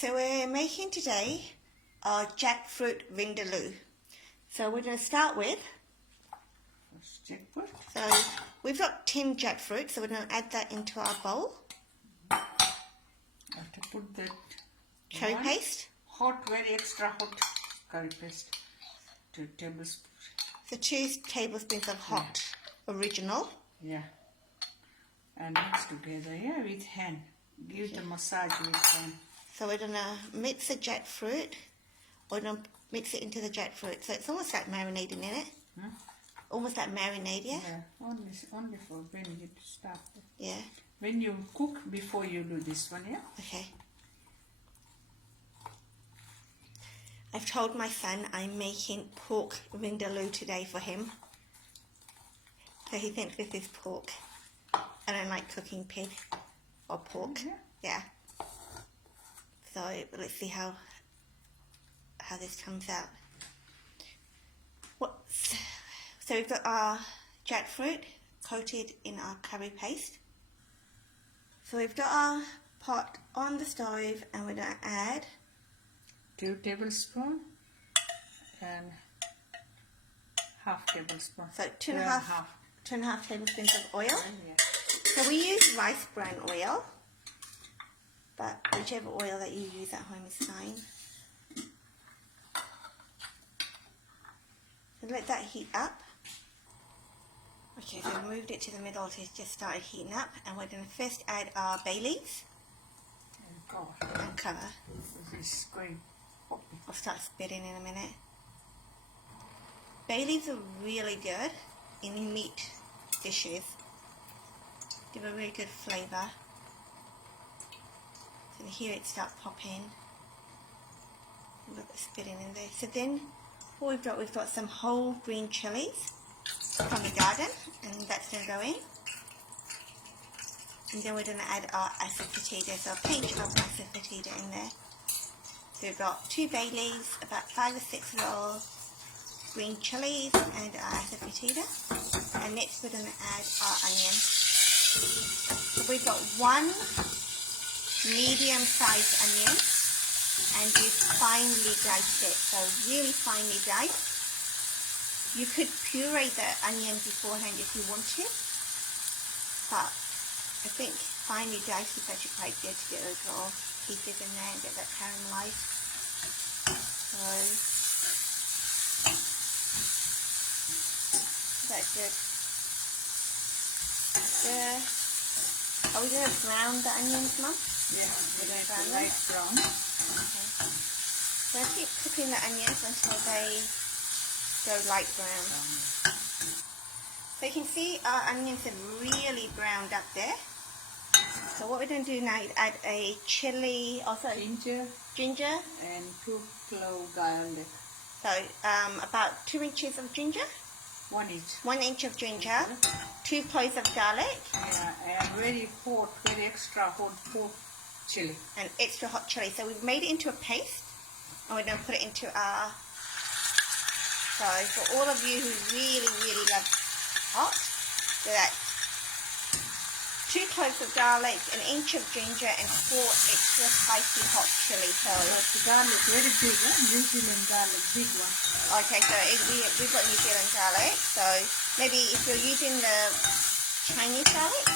So we're making today our Jackfruit Vindaloo. So we're going to start with, jackfruit. So we've got tinned jackfruit, so we're going to add that into our bowl. I have to put that Curry paste. Hot, very extra hot curry paste. 2 tablespoons. So 2 tablespoons of hot original. Yeah. And mix together, yeah, with hand. Give the massage with hand. So we're going to mix the jackfruit. We're going to mix it into the jackfruit. So it's almost like marinating in it. Almost like marinade, yeah? Yeah, only for when you start. Yeah. When you cook, before you do this one, yeah? Okay. I've told my son I'm making pork vindaloo today for him. So he thinks this is pork. I don't like cooking pig or pork. Yeah. So let's see how this comes out. So we've got our jackfruit coated in our curry paste. So we've got our pot on the stove and we're going to add 2 tablespoons and half tablespoon. So 2.5 tablespoons of oil. Yeah. So we use rice bran oil, but whichever oil that you use at home is fine. So let that heat up. Okay, so we moved it to the middle to just started heating up, and we're going to first add our bay leaves and cover. This is going poppy. I'll start spitting in a minute. Bay leaves are really good in meat dishes. Give a really good flavour. So here it starts popping. Look, spitting in there. So then what we've got some whole green chilies from the garden, and that's going to go in. And then we're going to add our asafoetida, so a pinch of asafoetida in there. So we've got 2 bay leaves, about 5 or 6 little green chilies, and our asafoetida. And next we're going to add our onion. So we've got 1 medium-sized onion, and we've finely diced it, so really finely diced. You could puree the onion beforehand if you want to, but I think finely diced is actually quite good to get those little pieces in there and get that caramelized. So that's good. Are we going to brown the onions, Mum? Yeah, we're going to light brown. Okay. So I keep cooking the onions until they go light brown. So you can see our onions have really browned up there. So what we're going to do now is add a chili, also ginger and 2 cloves garlic. So about 2 inches of ginger. 1 inch. 1 inch of ginger. 2 cloves of garlic. And very hot, very extra hot pork chili. And extra hot chili. So we've made it into a paste, and we're going to put it into our. So for all of you who really love hot, so that's 2 cloves of garlic, 1 inch of ginger, and 4 extra spicy hot chili. So the garlic very big, New Zealand garlic, big one. Okay, so we've got New Zealand garlic. So maybe if you're using the Chinese garlic,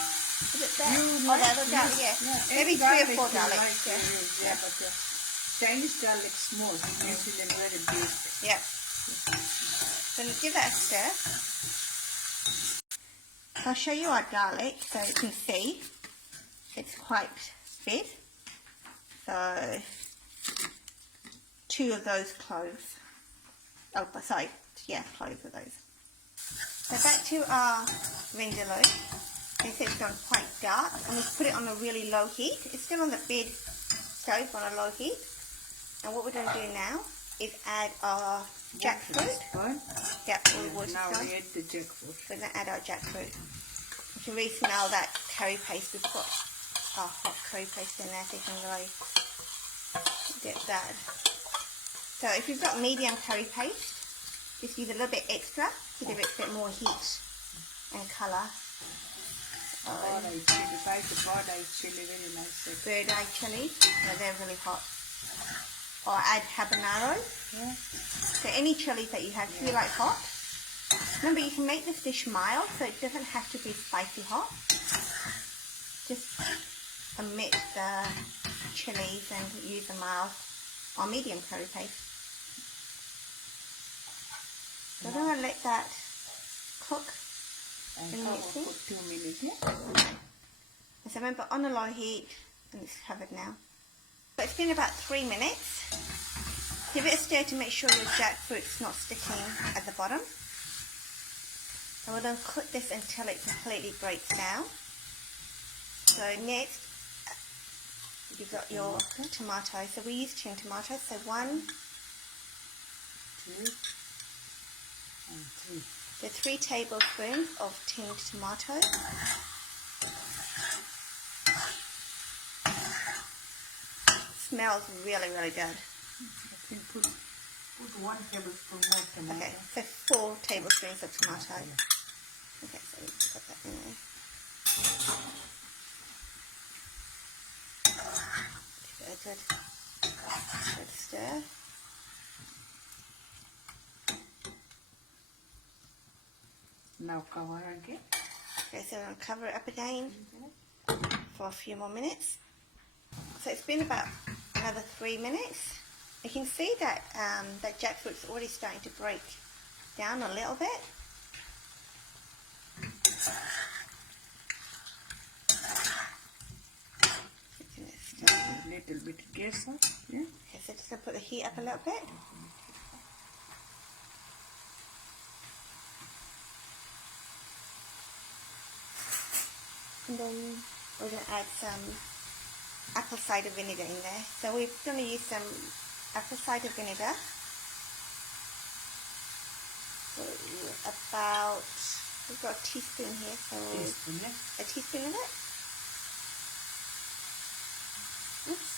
is it that? Or the other garlic? Yeah. Maybe 3 or 4 garlics. Yeah, but the Chinese garlic small, New Zealand very big. Yeah. So let's give that a stir. I'll show you our garlic so you can see it's quite big. So 2 of those cloves. Oh, sorry, yeah, cloves of those. So back to our vindaloo. You see it's gone quite dark, and we've put it on a really low heat. It's still on the bed stove on a low heat. And what we're going to do now is add our jackfruit. Yeah, now we add the jackfruit. We're going to add our jackfruit. You can really smell that curry paste. We've got our hot curry paste in there, so you can really get that. So if you've got medium curry paste, just use a little bit extra to give it a bit more heat and colour. Bird eye chili, very nice. Bird eye chili, they're really hot. or add habanero. Yeah. So any chilies that you have, if you like hot. Remember, you can make this dish mild, so it doesn't have to be spicy hot. Just omit the chilies and use a mild or medium curry paste. So I'm going to let that cook. And cover for 2 minutes, yeah? So remember, on a low heat, and it's covered now. So it's been about 3 minutes. Give it a stir to make sure your jackfruit's not sticking at the bottom. And we're going to cook this until it completely breaks down. So next, you've got your tomatoes. So we use tin tomatoes. So 1, 2, and 3. So 3 tablespoons of tinned tomatoes. Smells really, really good. I think put 1 tablespoon more tomato. Okay, so 4 tablespoons of tomato. Okay, so we put that in there. Give it a good stir. Now cover again. Okay, so I'm going to cover it up again for a few more minutes. So it's been about another 3 minutes. You can see that that jackfruit's already starting to break down a little bit. A little bit gas on, yeah? Okay, so just going to put the heat up a little bit. And then we're going to add some apple cider vinegar in there. So we're going to use some apple cider vinegar. So about, we've got a teaspoon here, so a teaspoon of it. Oops.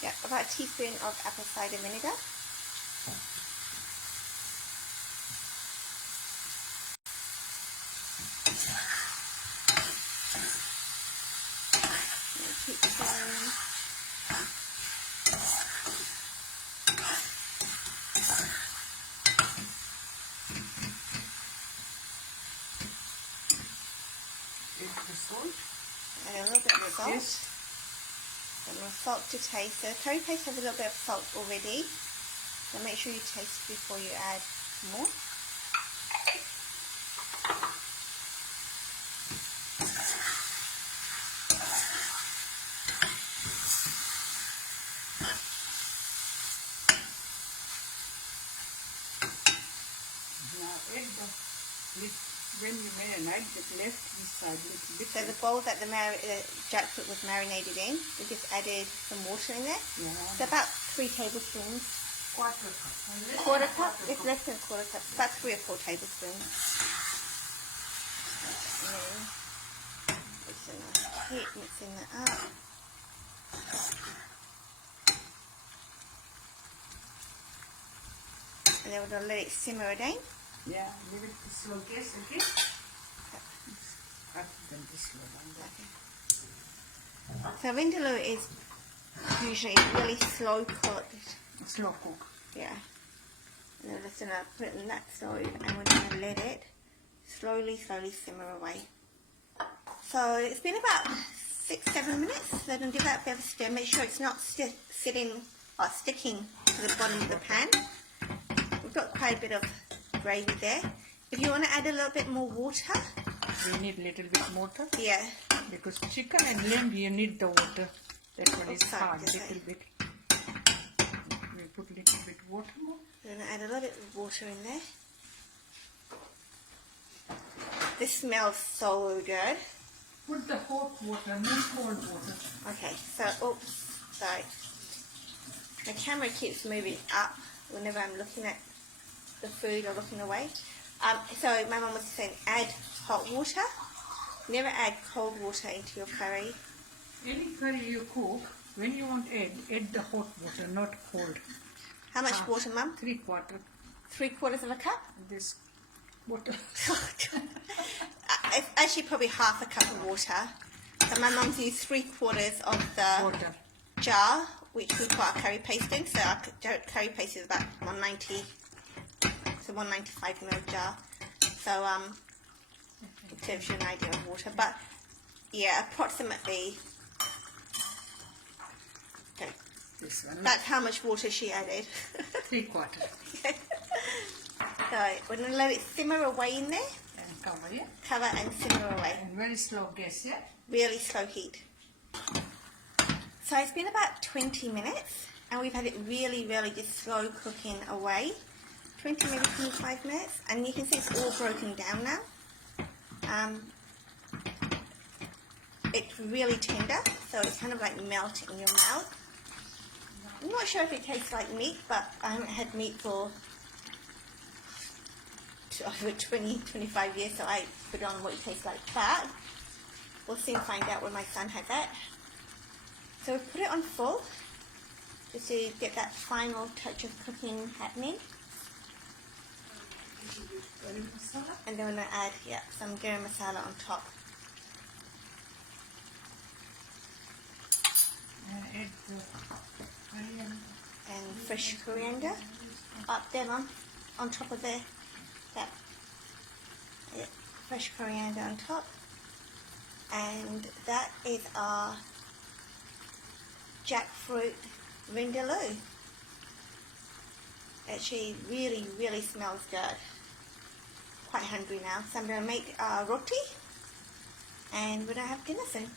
Yeah, about a teaspoon of apple cider vinegar. Keep stirring. And a little bit of salt. Yes. And more salt to taste. So the curry paste has a little bit of salt already. So make sure you taste before you add more. When you marinate, just left inside a little bit. So the bowl that the jackfruit was marinated in, we just added some water in there. Yeah. So about 3 tablespoons. Quarter cup. It's less than a quarter cup. About 3 or 4 tablespoons. Mixing that up. And then we're going to let it simmer again. Yeah, leave it to slow gas again. So vindaloo is usually really slow cooked. Slow cook. Yeah. And then we're just going to put it in that stove and we're going to let it slowly simmer away. So it's been about 6-7 minutes. So I'm going to give that a bit of a stir. Make sure it's not sitting or sticking to the bottom of the pan. We've got quite a bit of gravy there. If you want to add a little bit more water. We need a little bit water. Yeah. Because chicken and lamb, you need the water. That one is hard, a little bit. We put a little bit water more. We're going to add a little bit of water in there. This smells so good. Put the hot water, not cold water. Okay, so, oops, sorry. The camera keeps moving up whenever I'm looking at the food or looking away. So my mum was saying add hot water. Never add cold water into your curry. Any curry you cook, when you want add the hot water, not cold. How much water, Mum? 3/4. 3/4 of a cup? This water. It's actually probably half a cup of water. So my mum's used 3/4 of the Water. jar which we put our curry paste in. So our curry paste is about 190, so 195 ml jar. So it gives you an idea of water, but yeah, approximately. Okay. This one. That's how much water she added. 3/4. So we're going to let it simmer away in there. And cover, yeah? Cover and simmer away. And very slow gas, yeah? Really slow heat. So it's been about 20 minutes and we've had it really just slow cooking away. 20 maybe 25 minutes, and you can see it's all broken down now. It's really tender, so it's kind of like melting in your mouth. I'm not sure if it tastes like meat, but I haven't had meat for over 20-25 years, so I put on what it tastes like. But we'll soon find out when my son has that. So we put it on full just to get that final touch of cooking happening. And then we're going to add some garam masala on top. Add the coriander. And fresh coriander up there on top of that fresh coriander on top. And that is our Jackfruit Vindaloo. Actually really smells good. Quite hungry now, so I'm going to make roti and we're going to have dinner soon.